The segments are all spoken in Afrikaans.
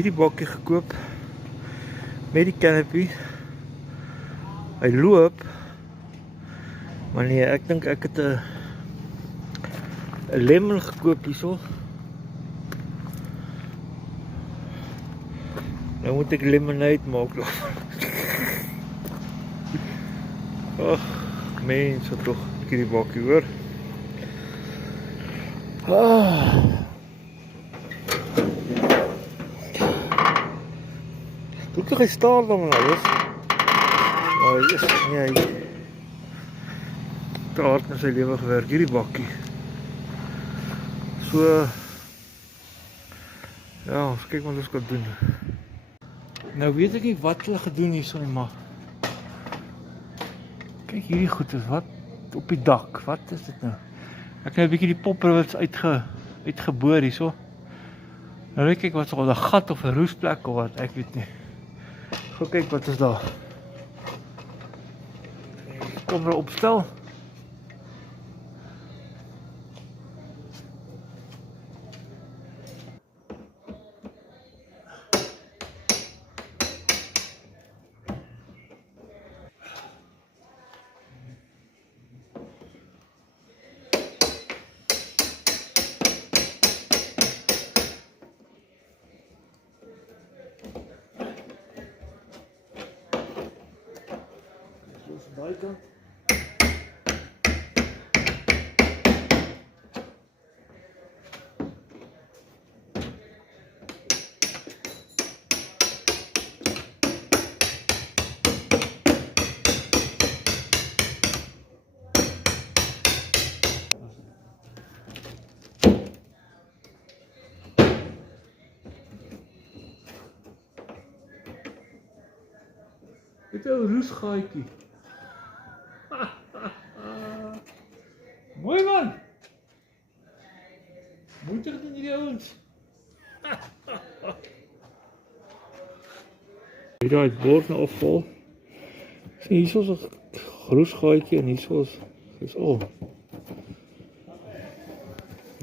Hierdie bakkie gekoop met die canopy. Hy loop, maar nee, ek dink ek het 'n lemon gekoop hierso. Nou moet ek lemonade maak nog. Ag, mense tog, hierdie bakkie hoor. Doe toch geen staal dan maar alles. Maar is nee, te hard met sy lewe gewerk, hierdie bakkie. So ja, ons kyk wat ons kan doen. Nou weet ek nie wat hulle gedoen hierso nie, maar kyk hierdie goed is wat op die dak. Wat is dit nou? Ek nou 'n bietjie die popperwits uitgeboor hierso. Nou weet ek wat is al 'n gat of 'n roesplek of wat, ek weet nie. Gaan kyk wat is daar. Kom maar opstel. Daai kant. Dit is 'n roesgaatjie. Mooi man! Moet er niet die ouens? Hier het bord nou afval. Sien hier is 'n roesgaatjie en hier is al.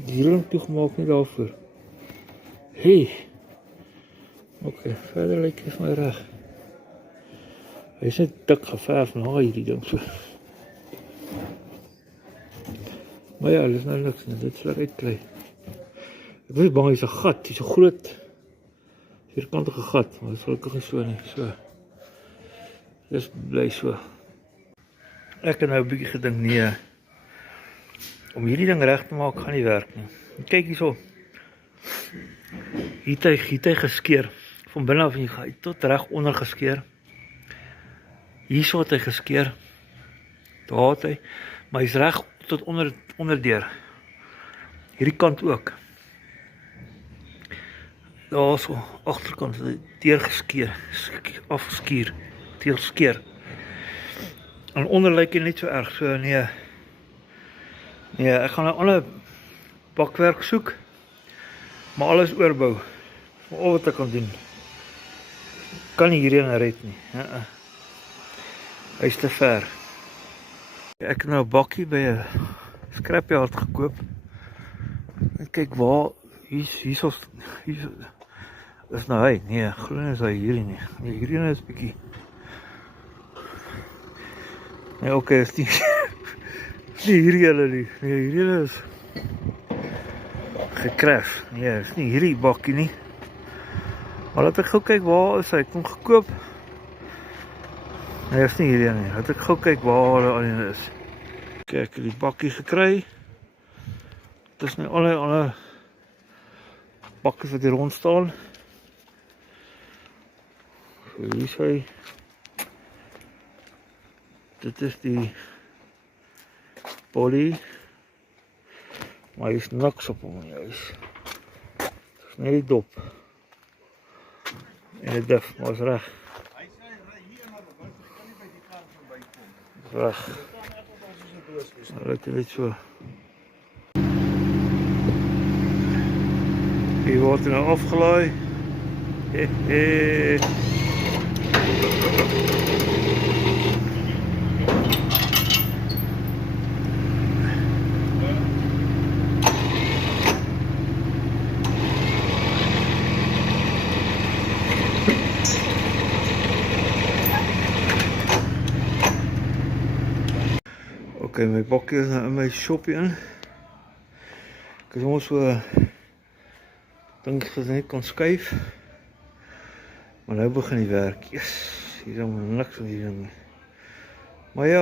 Die ring toegemaak net daarvoor. Hey. Oké, verder lyk dit my reg. Hy is net dik geverf na hierdie ding so. Maar ja, dit is nou niks nie, dit sal uitklei. Ek was bang hy's 'n gat, hy's 'n groot vierkantige gat, maar dit is gelukkig nie so nie, so. Dis bly so. Ek het nou 'n bietjie gedink, nee, om hierdie ding reg te maak gaan nie werk nie. Kyk hierso. Hier het hy geskeer, van binne af en hy tot reg onder geskeer. Hierso het hy geskeer. Daar het hy, maar hy's reg tot onderdeur. Hierdie kant ook. Daar so agterkant deurgeskeer, afgeskuur, deurgeskeer. En onder lyk hy net so erg, so nee. Nee, ek gaan 'n ander bakwerk soek, maar alles oorbou. Maar al wat ek kan doen. Kan nie hierheen red nie. Hy's te ver. Ek het nou 'n bakkie by 'n scrapyard gekoop. En kyk waar, hier is nou hy. Nee, groen is hy hierdie nie. Nee, hierdie is bietjie. Nee, okay, is nie. Nie hierdie hulle nie. Nee, hierdie is gecrash. Nee, is nie hierdie bakkie nie. Maar laat ek gou kyk waar is hy. Ek kom gekoop. Nee, is nie hierdie nie. Laat ek gou kyk waar hulle al is. Kyk, ek het die bakkie gekry. Dit is nou alle bakkies wat hier rond staan. So hier is hy. Dit is die poly. Maar hier is niks op hom, juist. Dit is net die dop. En die dif, maar is reg. Reg. Lyk net so. Hier word nou afgelaai. Ok, my bakkie is nou in my shoppie in. Ek is ons so, dink ek het net kon skuif. Maar nou begin die werk. Yes, hier is maar niks van hier ding. Maar ja,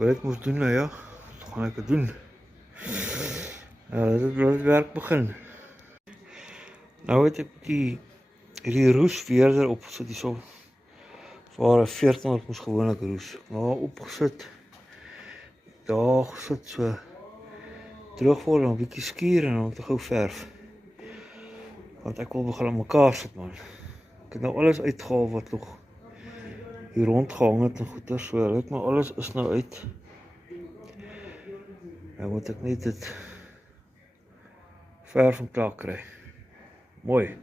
wat ek moes doen nou ja, wat gaan ek het doen? Laat het werk begin. Nou het ek hierdie roes weer erop gesit hier so. Waar 1400 moes gewoonlik roes. Nou opgesit. Daar gesit so. Droogvol en 'n bietjie skuur en dan te gou verf. Want ek wil begin aan mekaar sit man. Ek het nou alles uitgehaal wat nog hier rond gehang het en goeie so. Lyk maar alles is nou uit. Nou moet ek net dit verf en klaar kry. Mooi.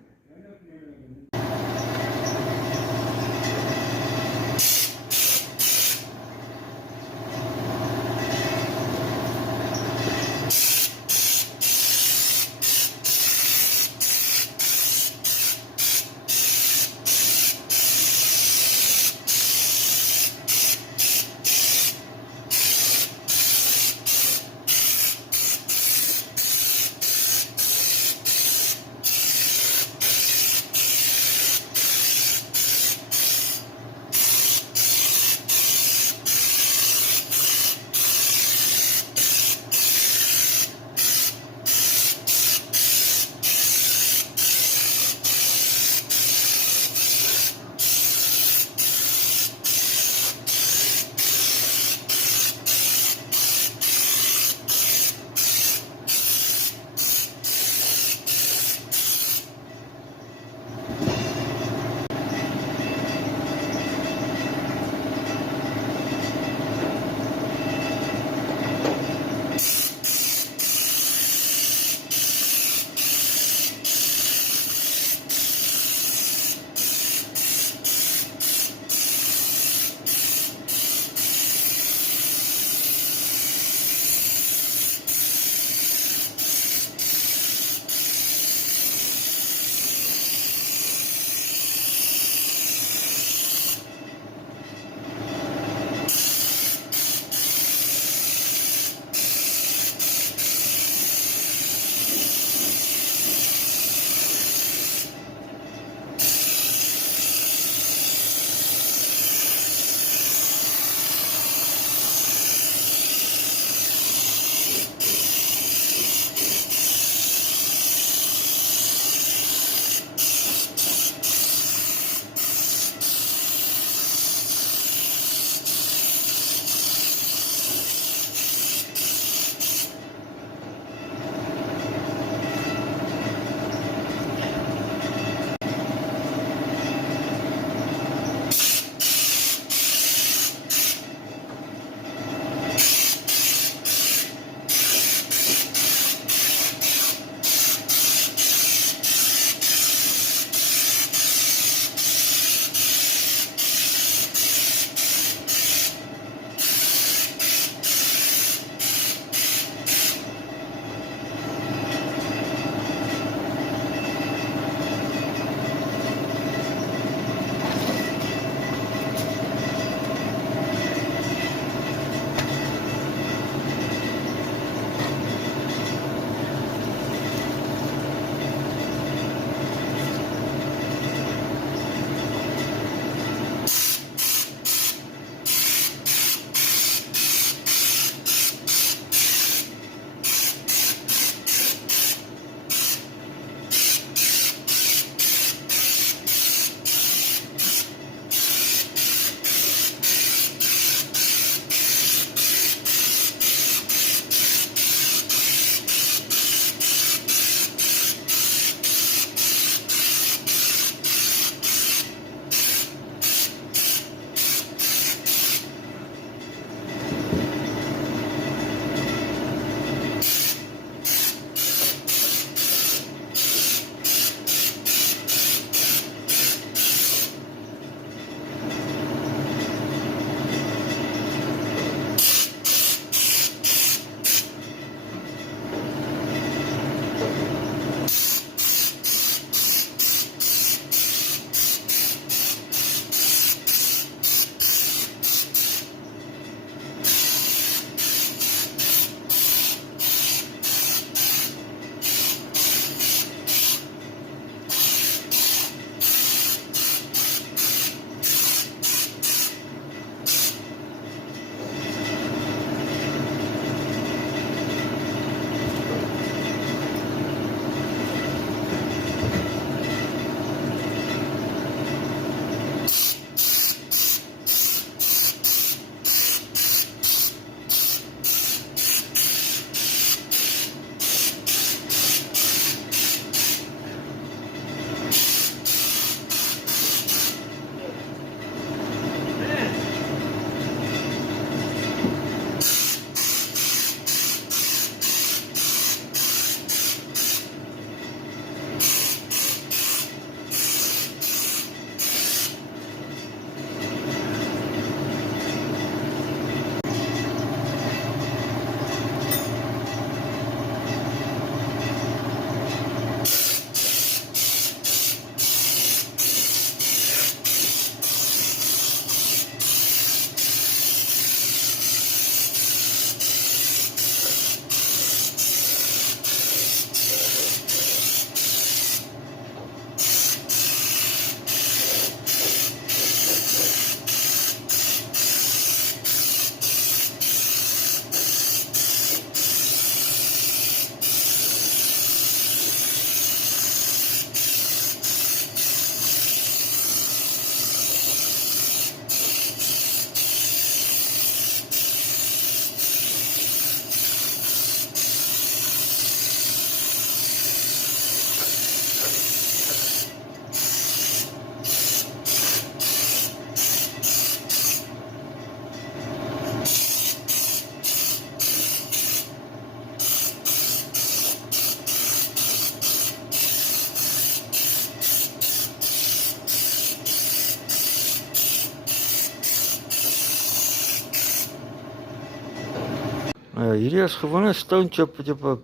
Nou ja, hierdie is gewone stone chip wat jy op 'n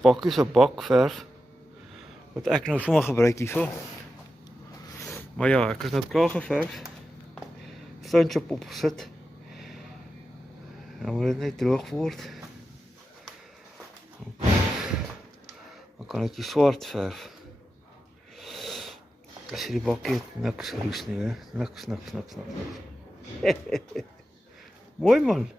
bakkie se bak verf. Wat ek nou sommer gebruik hierso. Maar ja, ek is nou klaar geverf. Stone chip opgesit. Nou moet dit net droog word. Dan kan ek die swart verf. As hierdie bakkie het niks roes nie, hè? Niks. Mooi man.